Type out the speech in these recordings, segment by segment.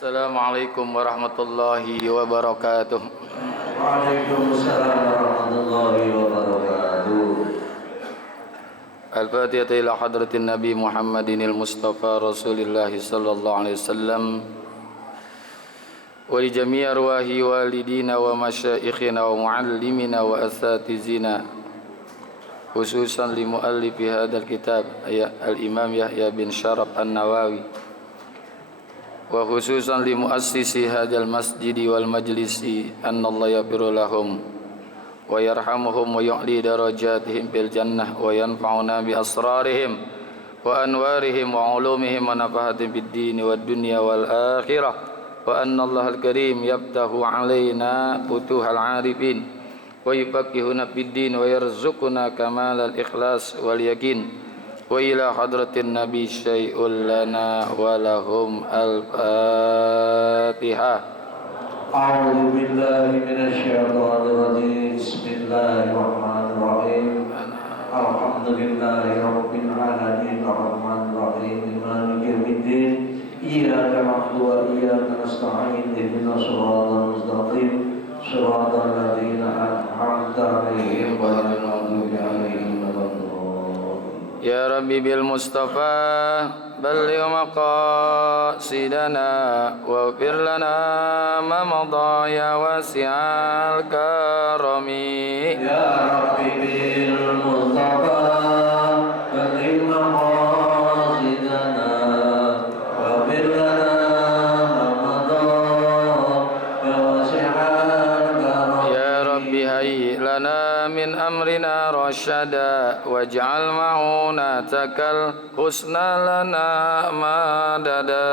Assalamualaikum warahmatullahi wabarakatuh. Waalaikumsalam warahmatullahi wabarakatuh. Al-Fatihah ila hadratin Nabi Muhammadinil Mustafa Rasulillah sallallahu alaihi wasallam wa li jami' arwahi walidina wa masyaikhina wa muallimina wa asatizina, khususan li muallifi hadzal kitab al-Imam Yahya bin Syaraf An-Nawawi, wa khususan li muassisi hadzal masjidi wal majlisi, annallaha yaghfiru lahum wa yarhamuhum wa yu'li darajatihim fil jannah wa yanfa'una bi asrarihim wa anwarihim wa ulumihim wa nafahatihim fid din wad dunya wal akhirah, wa annallahal karim yaftahu alaina futuhal arifin wa yufaqihuna fid din wa yarzuquna kamalal ikhlas wal yakin. Wa ila hadratin nabi syai'ul lana wa lahum al-Fatihah. A'udzu billahi minasyaitonir rajim. Bismillahirrahmanirrahim. Alhamdulillahi rabbil alamin arrahmanir rahim maliki yaumiddin. Iyyaka na'budu wa iyyaka nasta'in ihdinas siratal mustaqim siratal ladzina an'amta 'alaihim ghairil maghdubi 'alaihim waladdallin. Ya Rabbi bil Mustafa balligh maqasidana waghfir lana ma madha ya wasi'al karami. Ya Rabbi bil Mustafa balligh maqasidana waghfir lana ma madha ya wasi'al karami. Ya Rabbi hayyi lana min amrina rasyada waj'al ma'unatakal husna lana madada.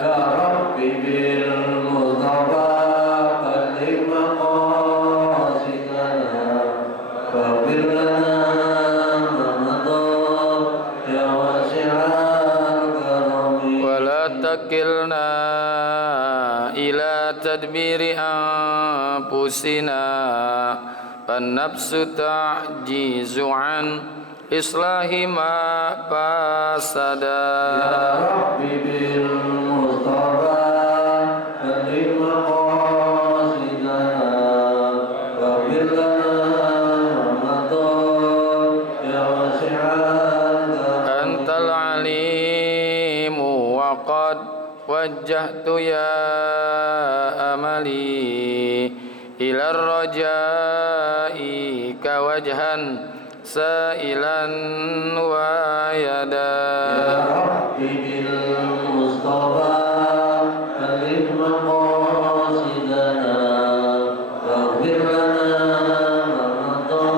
Ya Rabbi bil Mustafa balligh maqasidana waghfir lana ma madha ya wasi'al karami. Wa la takilna ila tadbiri anfusina fannafsu ta'jizu an islahi ma fasada. Ya Rabbi bil Mustafa balligh maqasidana waghfir lana ma madha ya wasi'al karami. Antal alimu wa qad wajjahtu ya amali ila rajai ka wajhan sa'ilan wa yada. Ya Rabbi bil Mustafa balligh maqasidana waghfir lana ma madha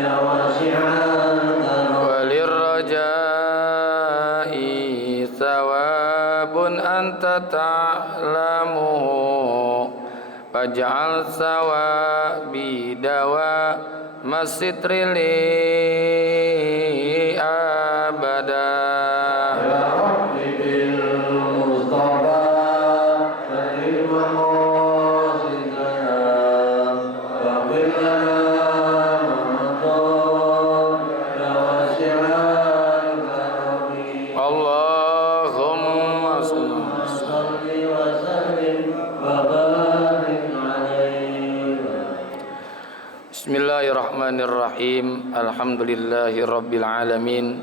ya wasi'al karami. Walir rajai thawabun anta ta'lamuhu faj'al sawabi dawa masitri li abada. Ya Rabbi bil Mustafa balligh maqasidana waghfir lana ma madha ya wasi'al karami. Allahumma Salli wa sallim wa barik alaihi. Bismillahirrahmanirrahim. Alhamdulillahi rabbil alamin.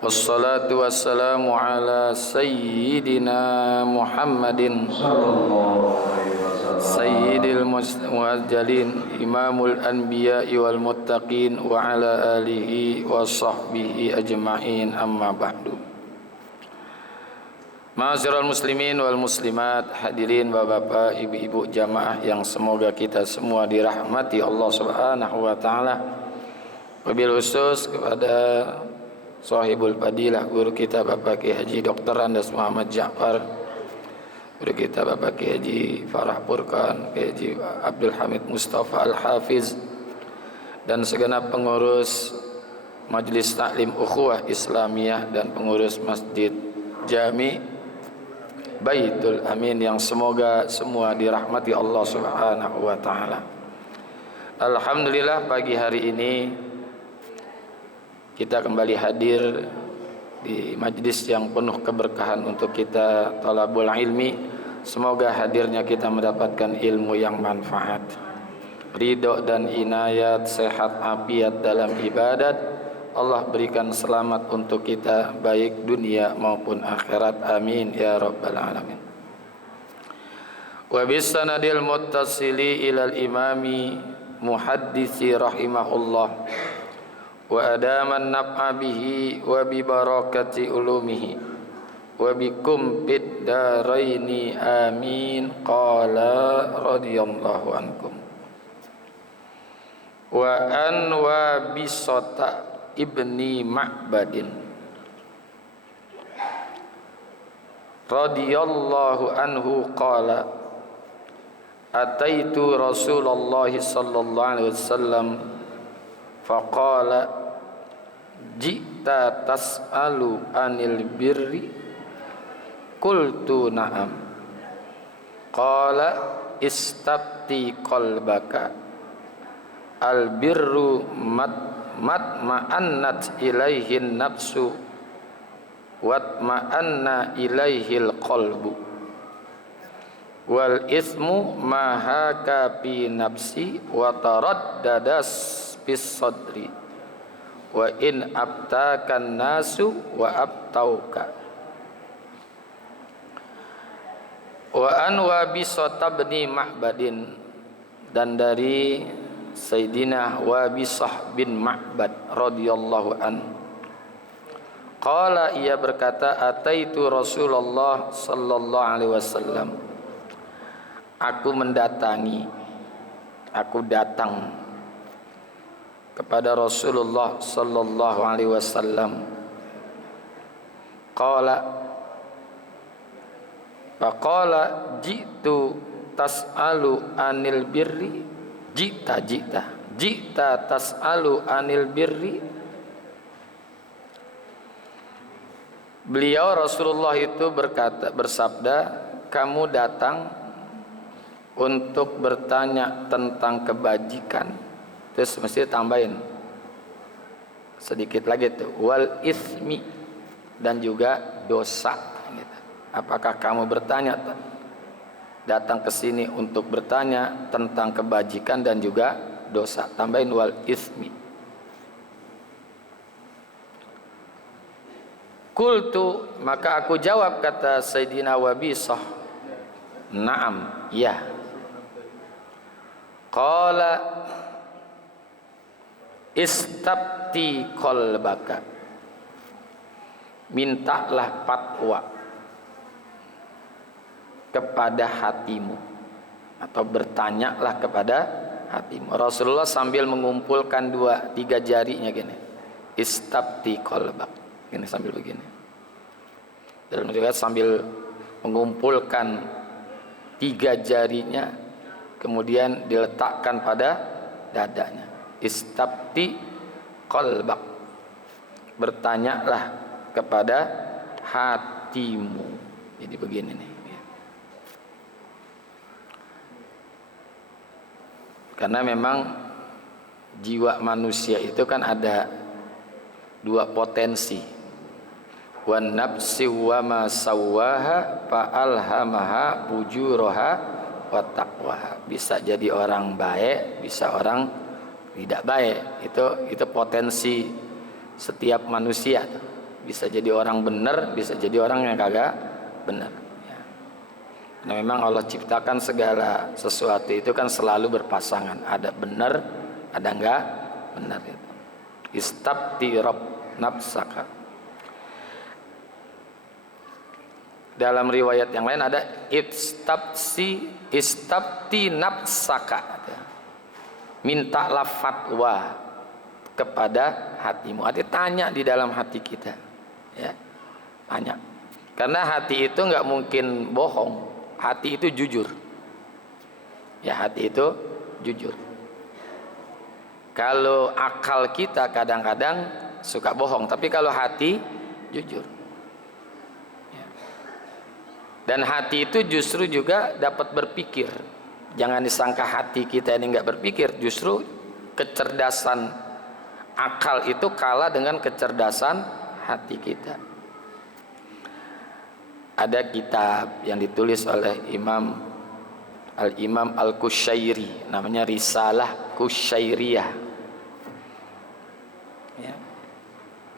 Wassalatu wassalamu ala sayyidina Muhammadin Sallallahu alaihi wasallam. sayyidil muwajjalin imamul anbiya'i wal muttaqin wa ala alihi wa sahbihi ajma'in, amma ba'du. Ma'asyiral muslimin wal muslimat, hadirin bapak-bapak, ibu-ibu jamaah yang semoga kita semua dirahmati Allah Subhanahu wa taala. Wabil khusus kepada sahibul fadilah guru kita Bapak Ki Haji Dr. Andes Muhammad Ja'far, guru kita Bapak Ki Haji Farah Purkan, Ki Haji Abdul Hamid Mustafa Al-Hafiz, dan segenap pengurus Majelis Taklim Ukhuwah Islamiyah dan pengurus Masjid Jami Baitul Amin yang semoga semua dirahmati Allah Subhanahu wa taala. Alhamdulillah pagi hari ini kita kembali hadir di majlis yang penuh keberkahan untuk kita talabul ilmi. Semoga hadirnya kita mendapatkan ilmu yang manfaat, ridho dan inayat, sehat afiat dalam ibadat. Allah berikan selamat untuk kita baik dunia maupun akhirat, amin ya rabbal alamin. Wa bisanadil muttasili ilal imami muhaddisi rahimahullah wa adaman naf'a bihi wa bi barakati ulumihi wa bikum fid daraini amin. Qala radhiyallahu ankum. Wa an wa bisata ibni Ma'badin radhiyallahu anhu qala ataitu Rasulullah sallallahu alaihi wasallam faqala jita tas'alu anil birri qultu na'am qala istabti qalbaka al birru ma'annat ilaihin nafsu wat ma'anna ilaihil qalbu wal ismu ma haka bi nafsi wa taraddadas bis sadri wa in abtakan nasu wa abtauka. Wa an Wabisah bin Ma'badin, dan dari Sayyidina Wabisah bin Ma'bad radhiyallahu an. Qala, ia berkata, ataitu Rasulullah sallallahu alaihi wasallam. Aku mendatangi, aku datang kepada Rasulullah sallallahu alaihi wasallam. Faqala jitu tas'alu anil birri. Jita tas'alu anil birri. Beliau Rasulullah itu bersabda, kamu datang untuk bertanya tentang kebajikan. Terus mesti tambahin sedikit lagi tuh, wal ismi, dan juga dosa gitu. Apakah kamu datang ke sini untuk bertanya tentang kebajikan dan juga dosa? Tambahin wal ismi. Qultu, maka aku jawab, kata Sayyidina Wabisah, na'am, ya. Qala istabti qalbaka, mintalah fatwa kepada hatimu, atau bertanyalah kepada hatimu. Rasulullah sambil mengumpulkan 2-3 jarinya gini, istabti qalbak, gini sambil begini. Dalam riwayat sambil mengumpulkan 3 jarinya, kemudian diletakkan pada dadanya. Istabti qalbak, bertanyalah kepada hatimu. Jadi begini nih. Karena memang jiwa manusia itu kan ada 2 potensi. Wan nafsi wa ma sawwaha fa alhamaha fujuraha wa taqwaha. Bisa jadi orang baik, bisa orang tidak baik. Itu potensi setiap manusia. Bisa jadi orang benar, bisa jadi orang yang kagak benar. Nah, memang Allah ciptakan segala sesuatu itu kan selalu berpasangan. Ada benar, ada enggak benar itu. Istabti rabb nafsaka. Dalam riwayat yang lain ada istabti nafsaka. Mintalah fatwa kepada hatimu. Artinya tanya di dalam hati kita. Ya. Tanya. Karena hati itu enggak mungkin bohong. Hati itu jujur. Ya, hati itu jujur. Kalau akal kita kadang-kadang suka bohong, tapi kalau hati jujur. Ya. Dan hati itu justru juga dapat berpikir. Jangan disangka hati kita ini enggak berpikir, justru kecerdasan akal itu kalah dengan kecerdasan hati kita. ada kitab yang ditulis oleh Al-Imam Al-Kusyairi, namanya Risalah Kusyairiyah. Ya.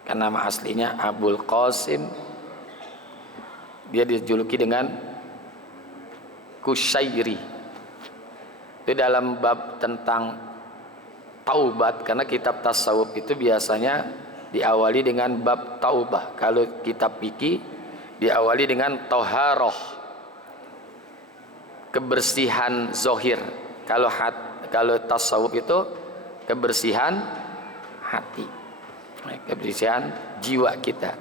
Kan nama aslinya Abul Qasim. Dia dijuluki dengan Kusyairi. Itu dalam bab tentang taubat, karena kitab tasawuf itu biasanya diawali dengan bab taubah. Kalau kitab fikih diawali dengan taharah, kebersihan zohir. Kalau tasawuf itu kebersihan hati, kebersihan jiwa kita.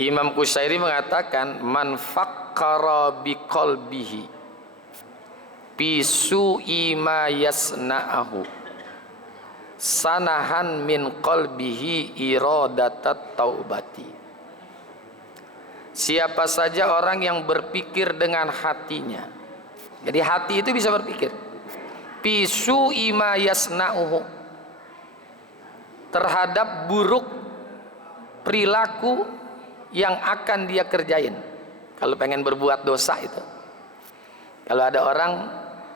Imam Kusyairi mengatakan, man fakkara biqalbihi fi su'i ma yasna'ahu sanahan min qalbihi iradatat taubati. Siapa saja orang yang berpikir dengan hatinya. Jadi hati itu bisa berpikir. Fi su'i ma yasna'uhu, terhadap buruk perilaku yang akan dia kerjain. Kalau pengen berbuat dosa itu. Kalau ada orang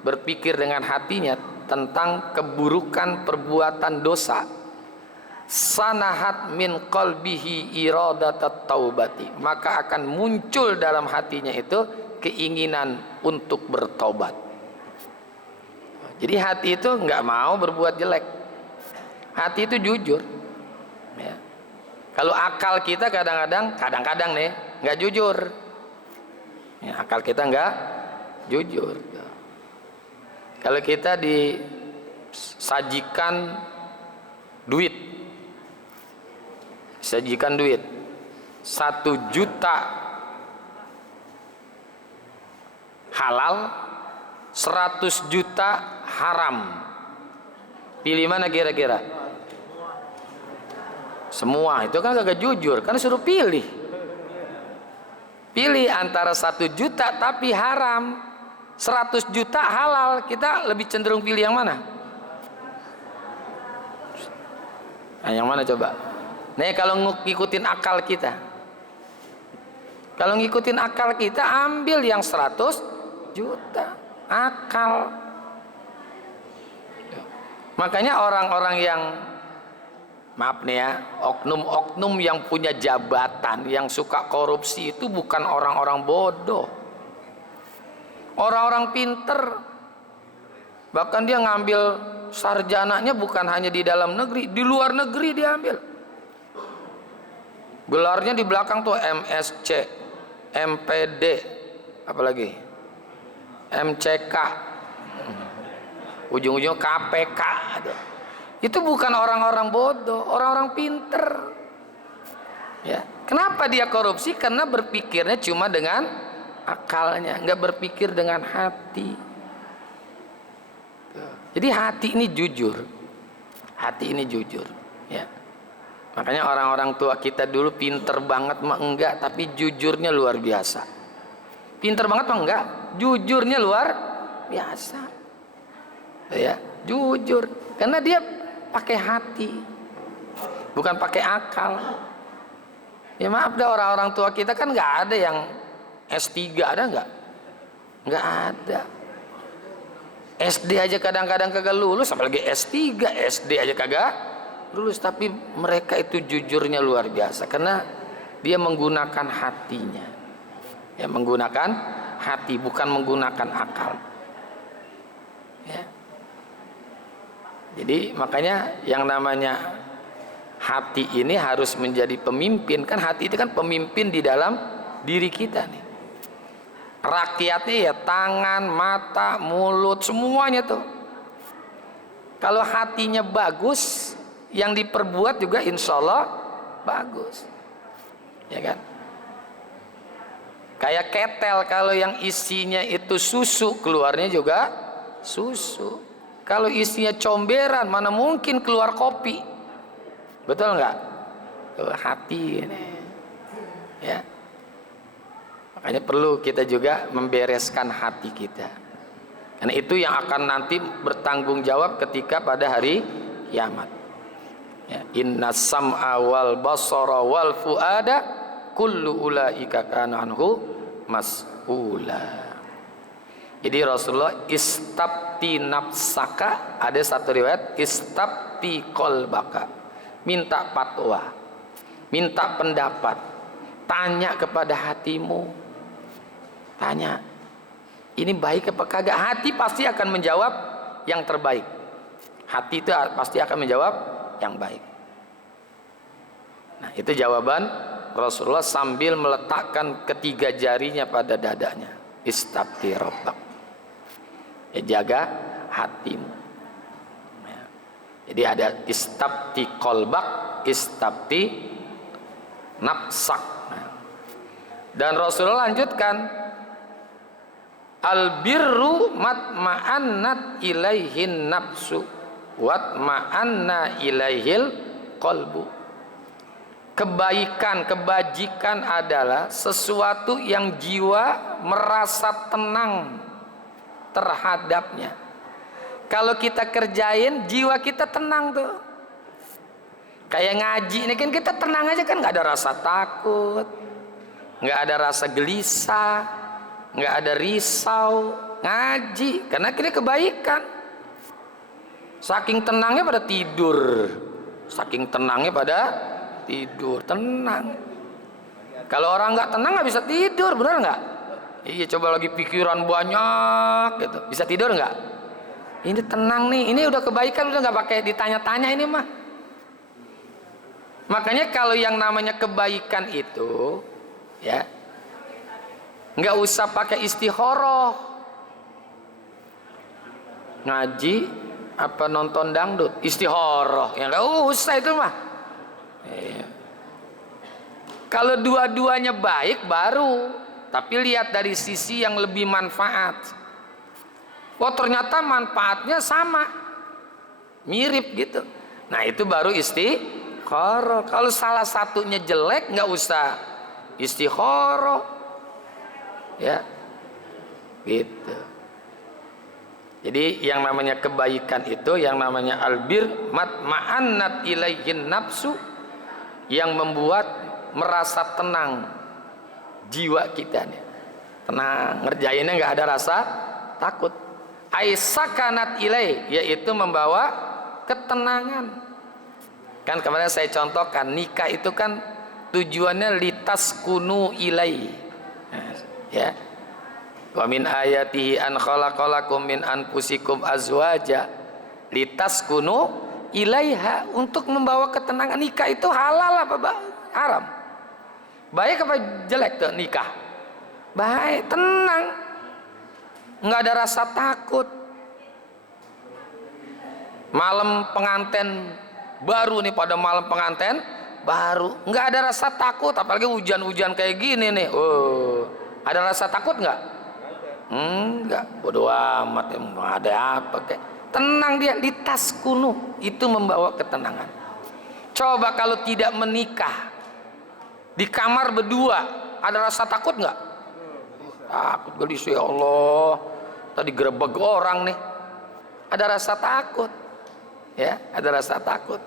berpikir dengan hatinya tentang keburukan perbuatan dosa, sanahat min qalbihi iradatat taubati, maka akan muncul dalam hatinya itu keinginan untuk bertobat. Jadi hati itu nggak mau berbuat jelek. Hati itu jujur. Ya. Kalau akal kita kadang-kadang nih nggak jujur. Ya, akal kita nggak jujur. Kalau kita disajikan duit 1 juta halal, 100 juta haram, pilih mana kira-kira? Semua. Itu kan kagak jujur, kan suruh pilih antara 1 juta tapi haram, 100 juta halal. Kita lebih cenderung pilih yang mana? Nah, yang mana coba? Nih kalau ngikutin akal kita. Kalau ngikutin akal kita, ambil yang 100 juta. Akal. Makanya orang-orang yang, maaf nih ya, oknum-oknum yang punya jabatan, yang suka korupsi itu bukan orang-orang bodoh. Orang-orang pinter. Bahkan dia ngambil sarjananya bukan hanya di dalam negeri, di luar negeri dia ambil. Gelarnya di belakang tuh MSc, MPD, apalagi MCK, ujung-ujungnya KPK. Itu bukan orang-orang bodoh, orang-orang pinter. Ya, kenapa dia korupsi? Karena berpikirnya cuma dengan akalnya, nggak berpikir dengan hati. Jadi hati ini jujur, ya. Makanya orang-orang tua kita dulu pinter banget mah enggak, tapi jujurnya luar biasa. Pinter banget mah enggak, jujurnya luar biasa. Ya, jujur, karena dia pakai hati, bukan pakai akal. Ya maaf dah, orang-orang tua kita kan nggak ada yang S3, ada nggak? Nggak ada. SD aja kadang-kadang kagak lulus, apalagi S3, SD aja kagak lulus. Tapi mereka itu jujurnya luar biasa, karena dia menggunakan hatinya. Ya, menggunakan hati, bukan menggunakan akal. Ya. Jadi makanya yang namanya hati ini harus menjadi pemimpin. Kan hati itu kan pemimpin di dalam diri kita nih. Rakyatnya ya tangan, mata, mulut, semuanya tuh. Kalau hatinya bagus, yang diperbuat juga insya Allah bagus. Ya kan? Kayak ketel, kalau yang isinya itu susu, keluarnya juga susu. Kalau isinya comberan, mana mungkin keluar kopi. Betul nggak? Hati ini. Ya. Makanya perlu kita juga membereskan hati kita. Karena itu yang akan nanti bertanggung jawab ketika pada hari kiamat. Ya, inna sam'a wal basara wal fuada kullu ulaika kana anhu mas'ula. Jadi Rasulullah istabti nafsaka, ada satu riwayat istabti qalbaka, minta fatwa, minta pendapat, tanya kepada hatimu, tanya ini baik apa kagak. Hati pasti akan menjawab yang terbaik. Hati itu pasti akan menjawab yang baik. Nah, itu jawaban Rasulullah sambil meletakkan ketiga jarinya pada dadanya. Istabti rabbak. Ya, jaga hatimu. Ya. Jadi ada istabti qalbak, istabti nafsak. Nah. Dan Rasulullah lanjutkan, albirru matma'annat ilaihin nafsu watma'anna ilaihil qalbu. Kebaikan, kebajikan adalah sesuatu yang jiwa merasa tenang terhadapnya. Kalau kita kerjain, jiwa kita tenang tuh. Kayak ngaji ini kan kita tenang aja kan, nggak ada rasa takut, nggak ada rasa gelisah, nggak ada risau. Ngaji karena ini kebaikan. Saking tenangnya pada tidur, saking tenangnya pada tidur, tenang. Kalau orang nggak tenang nggak bisa tidur, benar nggak? Iya, coba lagi pikiran banyak gitu, bisa tidur nggak? Ini tenang nih, ini udah kebaikan, udah nggak pakai ditanya-tanya ini mah. Makanya kalau yang namanya kebaikan itu, ya, nggak usah pakai istikharah. Ngaji apa nonton dangdut, istikharah, ya nggak usah itu mah. Iya. Kalau dua-duanya baik baru, tapi lihat dari sisi yang lebih manfaat. Oh ternyata manfaatnya sama, mirip gitu. Nah itu baru istikharah. Kalau salah satunya jelek nggak usah istikharah, ya, gitu. Jadi yang namanya kebaikan itu, yang namanya albir matma'annat ilaihin nafsu, yang membuat merasa tenang jiwa kita nih. Tenang, ngerjainnya nggak ada rasa takut. Aisakanat ilai, yaitu membawa ketenangan. Kan kemarin saya contohkan, nikah itu kan tujuannya litaskunu ilai. Ya. Wa min ayatihi an khalaqalakum min anfusikum azwaja litaskunu ilaiha, untuk membawa ketenangan. Nikah itu halal apa haram? Baik apa jelek tuh nikah? Baik, tenang, nggak ada rasa takut. Malam pengantin baru nih, pada malam pengantin baru nggak ada rasa takut, apalagi hujan-hujan kayak gini nih. Oh, ada rasa takut nggak? Enggak, bodo amat, emang ada apa kayak. Tenang dia, di tas kuno, itu membawa ketenangan. Coba kalau tidak menikah, di kamar berdua, ada rasa takut nggak? Takut, gelisah, ya Allah, tadi gerebek orang nih. Ada rasa takut, ya, ada rasa takut.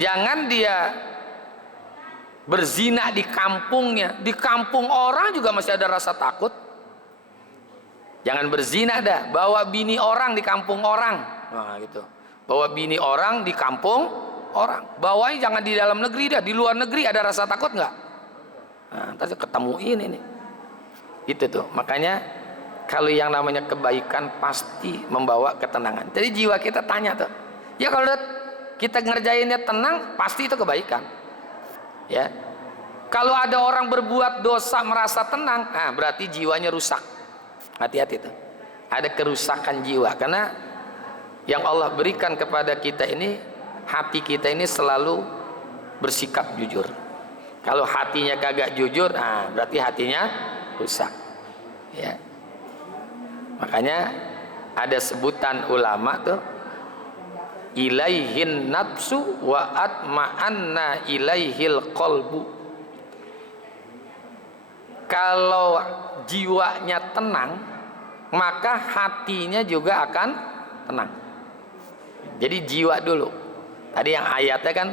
Jangan dia berzina di kampungnya, di kampung orang juga masih ada rasa takut. Jangan berzina dah, bawa bini orang di kampung orang, nah gitu. Bawa bini orang di kampung orang, bawanya jangan di dalam negeri dah, di luar negeri ada rasa takut nggak? Nah, ntar ketemu ini nih. Itu tuh, makanya kalau yang namanya kebaikan pasti membawa ketenangan. Jadi jiwa kita tanya tuh, ya kalau kita ngerjainnya tenang, pasti itu kebaikan. Ya, kalau ada orang berbuat dosa merasa tenang, nah berarti jiwanya rusak. Hati-hati tuh, ada kerusakan jiwa, karena yang Allah berikan kepada kita ini, hati kita ini selalu bersikap jujur. Kalau hatinya kagak jujur, nah berarti hatinya rusak. Ya, makanya ada sebutan ulama tuh, ilaihin nafsu wa atma'anna ilaihil qalbu. Kalau jiwanya tenang, maka hatinya juga akan tenang. Jadi jiwa dulu. Tadi yang ayatnya kan,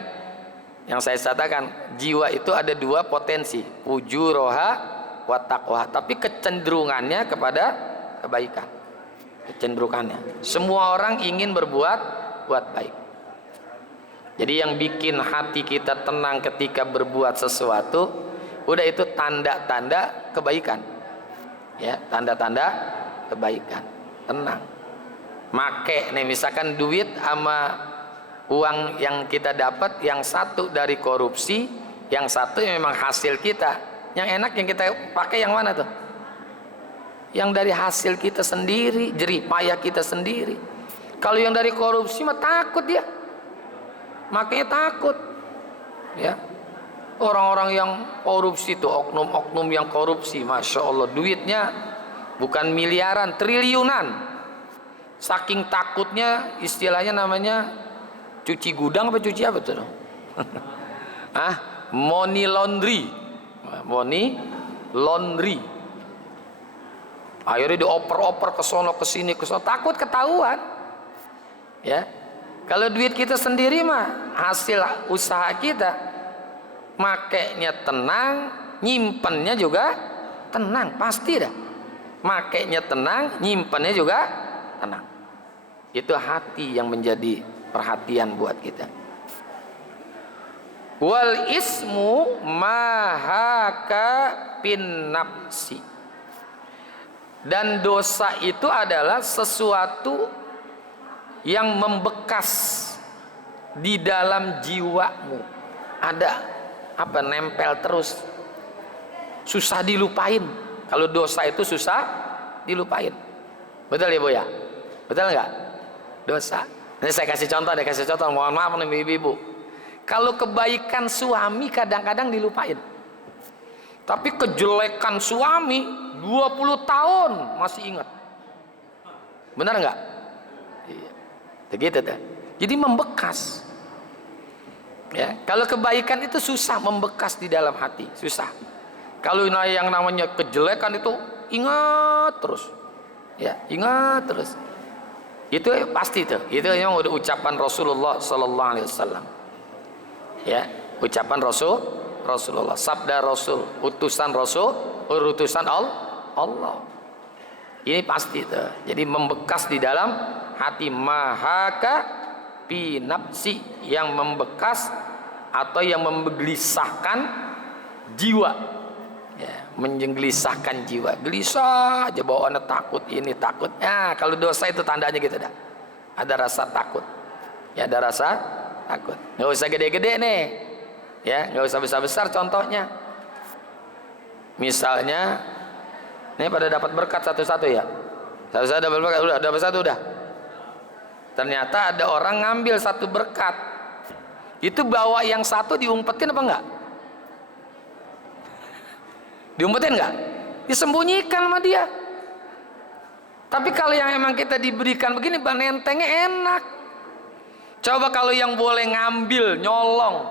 yang saya katakan, jiwa itu ada dua potensi, fujuroha wa taqwa, tapi kecenderungannya kepada kebaikan. Kecenderungannya, semua orang ingin buat baik. Jadi yang bikin hati kita tenang ketika berbuat sesuatu, udah itu tanda-tanda kebaikan. Ya, tanda-tanda kebaikan. Tenang. Make nih misalkan duit sama uang yang kita dapat, yang satu dari korupsi, yang satu memang hasil kita. Yang enak yang kita pakai yang mana tuh? Yang dari hasil kita sendiri, jerih payah kita sendiri. Kalau yang dari korupsi mah takut dia, makanya takut. Ya, orang-orang yang korupsi tuh, oknum-oknum yang korupsi, masya Allah, duitnya bukan miliaran, triliunan. Saking takutnya, istilahnya namanya cuci gudang apa cuci apa tuh? Money laundry. Money laundry. Akhirnya dioper-oper ke sono ke sini ke sono, takut ketahuan. Ya. Kalau duit kita sendiri mah hasil usaha kita, makainya tenang, nyimpennya juga tenang, pasti dah. Makainya tenang, nyimpennya juga tenang. Itu hati yang menjadi perhatian buat kita. Wal ismu mahaka pin nafsi. Dan dosa itu adalah sesuatu yang membekas di dalam jiwamu. Ada apa, nempel terus, susah dilupain. Kalau dosa itu susah dilupain. Betul ya Bu ya? Betul nggak? Dosa. Ini saya kasih contoh, mohon maaf nih ibu-ibu. Kalau kebaikan suami kadang-kadang dilupain. Tapi kejelekan suami 20 tahun masih ingat. Benar nggak? Iya. Begitu tuh. Jadi membekas. Ya, kalau kebaikan itu susah membekas di dalam hati, susah. Kalau yang namanya kejelekan itu ingat terus. Ya, ingat terus. Itu pasti tuh. Itu yang udah ucapan Rasulullah sallallahu alaihi wasallam. Ya, ucapan Rasulullah, sabda Rasul, utusan Rasul, utusan Allah. Ini pasti tuh. Jadi membekas di dalam hati, mahaka fi nafsi, yang membekas atau yang menggelisahkan jiwa. Ya, menggelisahkan jiwa, gelisah aja bawaannya, takut ini takut. Ya, kalau dosa itu tandanya gitu dah. Ada rasa takut. Ya, ada rasa takut. Nggak usah gede-gede nih. Ya, nggak usah besar-besar contohnya. Misalnya, ini pada dapat berkat satu-satu ya. Satu-satu dapat berkat, udah dapat satu udah. Ternyata ada orang ngambil satu berkat. Itu bawa yang satu diumpetin apa enggak? Diumpetin enggak? Disembunyikan sama dia. Tapi kalau yang emang kita diberikan begini, nentengnya enak. Coba kalau yang boleh ngambil, nyolong,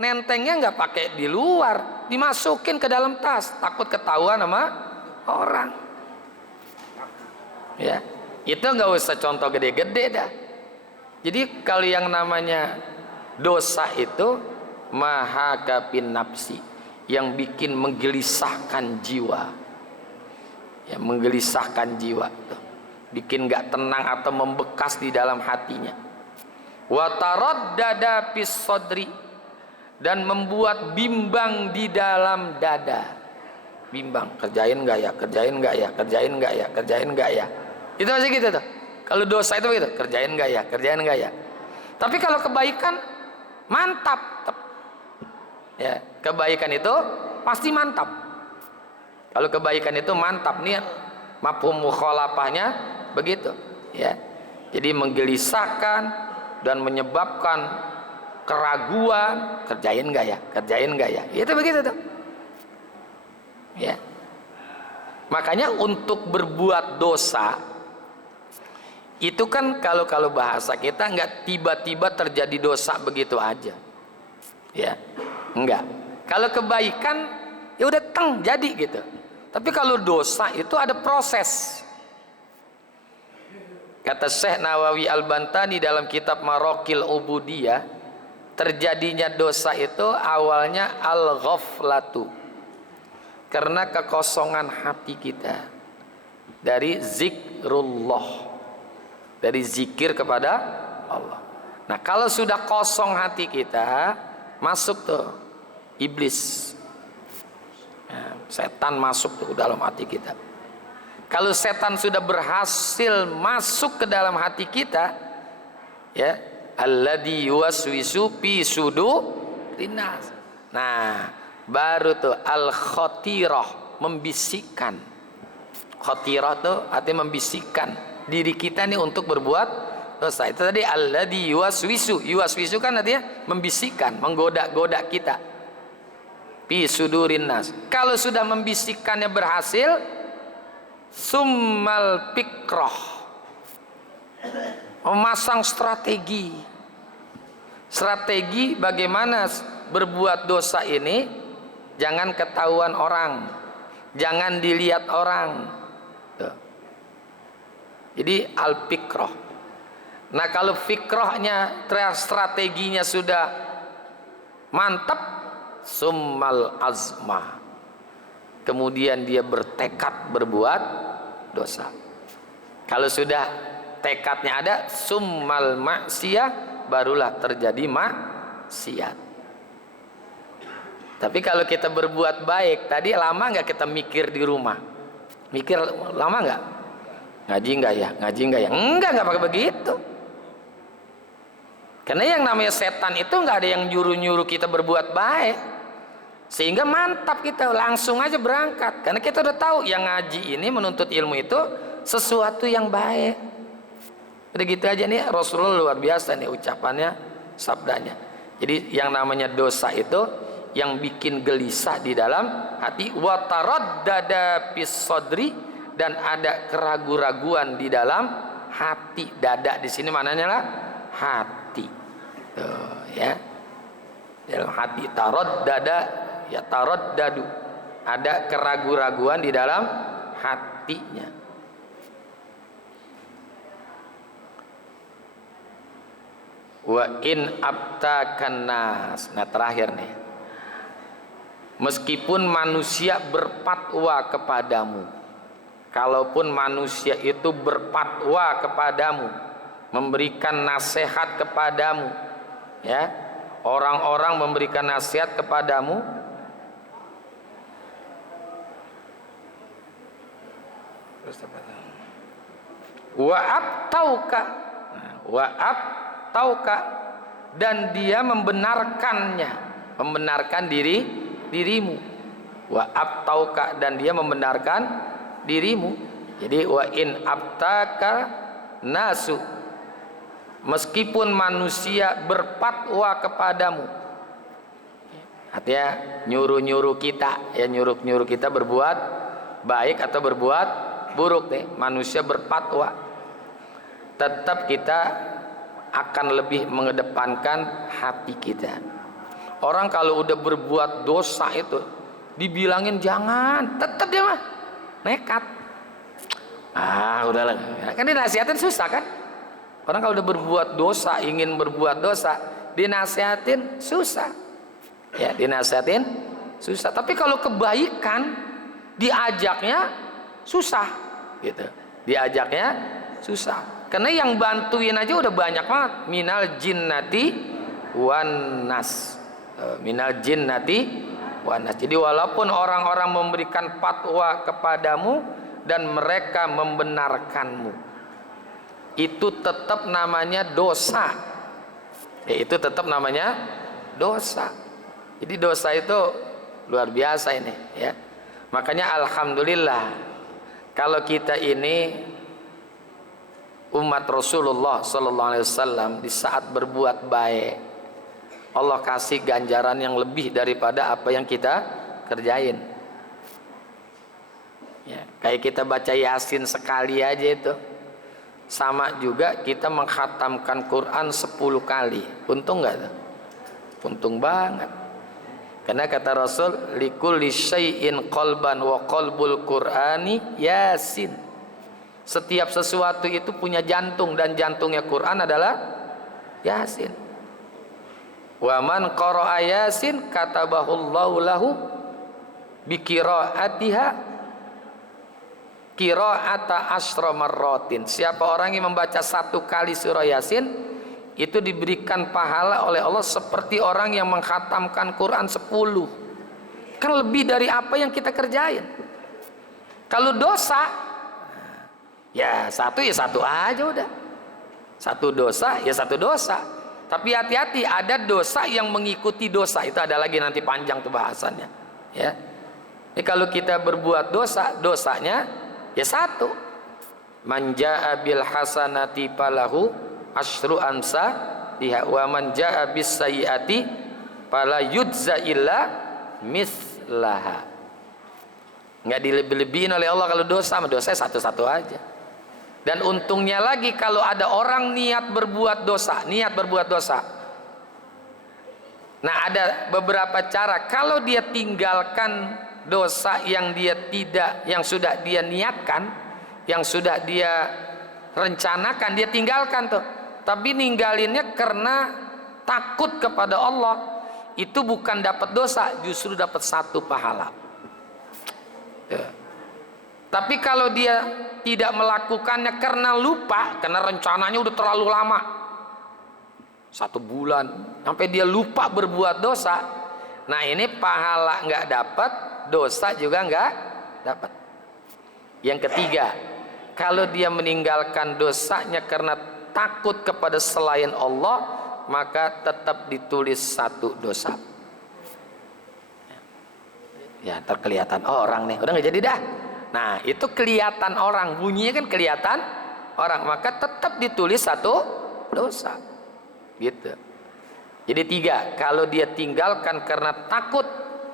nentengnya enggak pakai di luar, dimasukin ke dalam tas, takut ketahuan sama orang. Ya, itu enggak usah contoh gede-gede dah. Jadi kalau yang namanya dosa itu mahaka bin nafsi, yang bikin menggelisahkan jiwa, ya, menggelisahkan jiwa tuh. Bikin gak tenang atau membekas di dalam hatinya. Wa taraddada fis sadri, dan membuat bimbang di dalam dada. Bimbang, kerjain gak ya, kerjain gak ya, kerjain gak ya, kerjain gak ya. Itu masih gitu tuh. Kalau dosa itu begitu, kerjain gak ya, kerjain gak ya. Tapi kalau kebaikan mantap. Ya, kebaikan itu pasti mantap. Kalau kebaikan itu mantap nih, mafhum mukhalafahnya begitu, ya. Jadi menggelisahkan dan menyebabkan keraguan, kerjain nggak ya, kerjain nggak ya, itu begitu tuh. Ya. Makanya untuk berbuat dosa itu kan kalau bahasa kita nggak tiba-tiba terjadi dosa begitu aja, ya. Enggak. Kalau kebaikan ya udah jadi gitu. Tapi kalau dosa itu ada proses. Kata Syekh Nawawi Al-Bantani dalam kitab Maraqil Ubudiyah, terjadinya dosa itu awalnya al-ghaflatu, karena kekosongan hati kita dari zikrullah, dari zikir kepada Allah. Nah, kalau sudah kosong hati kita, masuk tuh iblis, ya, setan masuk tuh dalam hati kita. Kalau setan sudah berhasil masuk ke dalam hati kita, ya, alladzi yuwaswisu fi sudurin nas. Nah, baru tuh al-khatirah, membisikkan. Khatirah tuh artinya membisikkan diri kita nih untuk berbuat dosa. Itu tadi alladzi yuwaswisu. Yuwaswisu kan artinya membisikkan, menggoda-goda kita. Fi sudurin nas. Kalau sudah membisikkannya berhasil, summal fikrah, memasang strategi bagaimana berbuat dosa ini jangan ketahuan orang, jangan dilihat orang. Tuh. Jadi al-fikrah. Nah, kalau fikrahnya, strateginya sudah mantap, summal azmah, kemudian dia bertekad berbuat dosa. Kalau sudah tekadnya ada, summal maksiyah, barulah terjadi maksiat. Tapi kalau kita berbuat baik, tadi lama nggak kita mikir di rumah? Mikir lama nggak? Ngaji nggak ya? Ngaji nggak ya? Nggak pakai begitu. Karena yang namanya setan itu nggak ada yang nyuruh kita berbuat baik, sehingga mantap kita langsung aja berangkat. Karena kita udah tahu yang ngaji ini, menuntut ilmu itu sesuatu yang baik. Udah gitu aja nih, Rasulullah luar biasa nih ucapannya, sabdanya. Jadi yang namanya dosa itu yang bikin gelisah di dalam hati, wa taraddada fis sadri, dan ada keraguan-raguan di dalam hati. Dada di sini mananya lah hati. Tuh, ya. Dalam hati, taraddada, ya taraddadu, ada keraguan-raguan di dalam hatinya. Wa in abtakan nas. Nah, terakhir nih, meskipun manusia berfatwa kepadamu, kalaupun manusia itu berfatwa kepadamu, memberikan nasihat kepadamu, ya, orang-orang memberikan nasihat kepadamu, wa abtauka, dan dia membenarkan dirimu, wa abtauka, dan dia membenarkan dirimu. Jadi wa in abtaka nasu, meskipun manusia berfatwa kepadamu, artinya nyuruh kita, ya, nyuruh kita berbuat baik atau berbuat buruk deh. Manusia berfatwa, tetap kita akan lebih mengedepankan hati kita. Orang kalau udah berbuat dosa itu dibilangin jangan, tetap dia mah nekat. Udahlah, kan dinasihatin susah kan. Orang kalau udah berbuat dosa, ingin berbuat dosa, dinasihatin susah, ya, dinasihatin susah. Tapi kalau kebaikan diajaknya susah, gitu. Diajaknya susah. Karena yang bantuin aja udah banyak banget. Minal jinnati wan nas. Minal jinnati wan nas. Jadi walaupun orang-orang memberikan fatwa kepadamu dan mereka membenarkanmu, itu tetap namanya dosa. Ya, itu tetap namanya dosa. Jadi dosa itu luar biasa ini, ya. Makanya alhamdulillah kalau kita ini umat Rasulullah sallallahu alaihi wasallam, di saat berbuat baik Allah kasih ganjaran yang lebih daripada apa yang kita kerjain. Ya, kayak kita baca Yasin sekali aja itu sama juga kita mengkhatamkan Quran 10 kali. Untung nggak tuh? Untung banget. Karena kata Rasul, likulli syai'in qalban wa qalbul Qur'ani Yasin. Setiap sesuatu itu punya jantung, dan jantungnya Quran adalah Yasin. Wa man qara'a Yasin katabahullahu lahu biqiraatiha qiraata asyra marratin. Siapa orang yang membaca 1 kali surah Yasin, itu diberikan pahala oleh Allah seperti orang yang mengkhatamkan Quran 10. Kan lebih dari apa yang kita kerjain. Kalau dosa, ya satu aja udah. 1 dosa ya 1 dosa. Tapi hati-hati, ada dosa yang mengikuti dosa. Itu ada lagi, nanti panjang tuh bahasannya. Ya. Jadi kalau kita berbuat dosa, dosanya ya 1. Man jaa bil hasanati falahu asyru amsalihha wa man jaa bis sayyiati fala yujza illa mislaha. Enggak dilebih-lebihin oleh Allah kalau dosa, dosanya 1 aja. Dan untungnya lagi kalau ada orang niat berbuat dosa. Nah, ada beberapa cara. Kalau dia tinggalkan dosa yang sudah dia niatkan, yang sudah dia rencanakan, dia tinggalkan tuh. Tapi ninggalinnya karena takut kepada Allah, itu bukan dapat dosa, justru dapat 1 pahala. Ya. Tapi kalau dia tidak melakukannya karena lupa, karena rencananya udah terlalu lama, 1 bulan, sampai dia lupa berbuat dosa, nah ini pahala nggak dapat, dosa juga nggak dapat. Yang ketiga, kalau dia meninggalkan dosanya karena takut kepada selain Allah, maka tetap ditulis 1 dosa. Ya, terkelihatan orang nih, udah nggak jadi dah. Nah, itu kelihatan orang, bunyinya kan kelihatan orang, maka tetap ditulis 1 dosa. Gitu. Jadi 3, kalau dia tinggalkan karena takut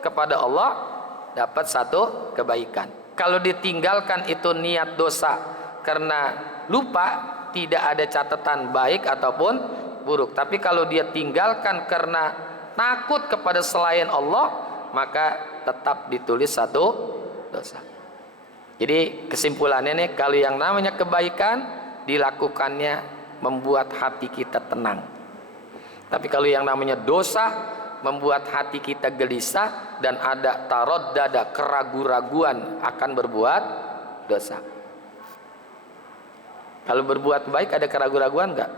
kepada Allah, dapat 1 kebaikan. Kalau ditinggalkan itu niat dosa karena lupa, tidak ada catatan baik ataupun buruk. Tapi kalau dia tinggalkan karena takut kepada selain Allah, maka tetap ditulis 1 dosa. Jadi kesimpulannya nih, kalau yang namanya kebaikan dilakukannya membuat hati kita tenang. Tapi kalau yang namanya dosa membuat hati kita gelisah dan ada taraddada, keraguan-raguan akan berbuat dosa. Kalau berbuat baik ada keraguan-raguan enggak?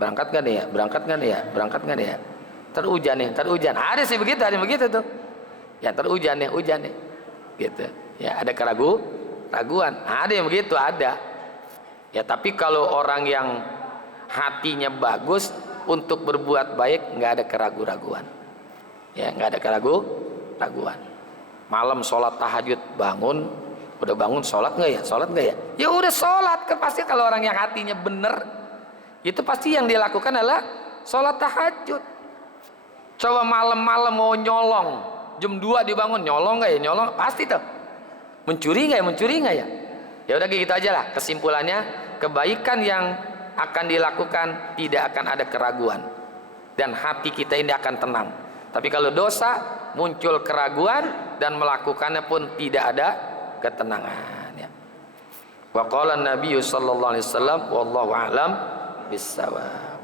Berangkat enggak nih ya? Berangkat enggak nih ya? Terhujan. Ada sih begitu, ada begitu tuh. Ya terhujan nih. Gitu. Ya ada keraguan. Ada yang begitu, ada. Ya tapi kalau orang yang hatinya bagus untuk berbuat baik, nggak ada keraguan-raguan. Ya nggak ada keraguan. Malam sholat tahajud, udah bangun sholat nggak ya? Ya udah sholat, kan pasti kalau orang yang hatinya bener, itu pasti yang dia lakukan adalah sholat tahajud. Coba malam-malam mau nyolong, jam 2 dibangun, nyolong nggak ya? Nyolong pasti tuh. Mencuri nggak ya? Ya udah gitu aja lah. Kesimpulannya, kebaikan yang akan dilakukan tidak akan ada keraguan dan hati kita ini akan tenang. Tapi kalau dosa muncul keraguan dan melakukannya pun tidak ada ketenangan. Ya. Wa qala Nabi sallallahu alaihi wasallam wallahu a'lam bissawab.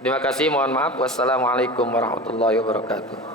Terima kasih, mohon maaf. Wassalamualaikum warahmatullahi wabarakatuh.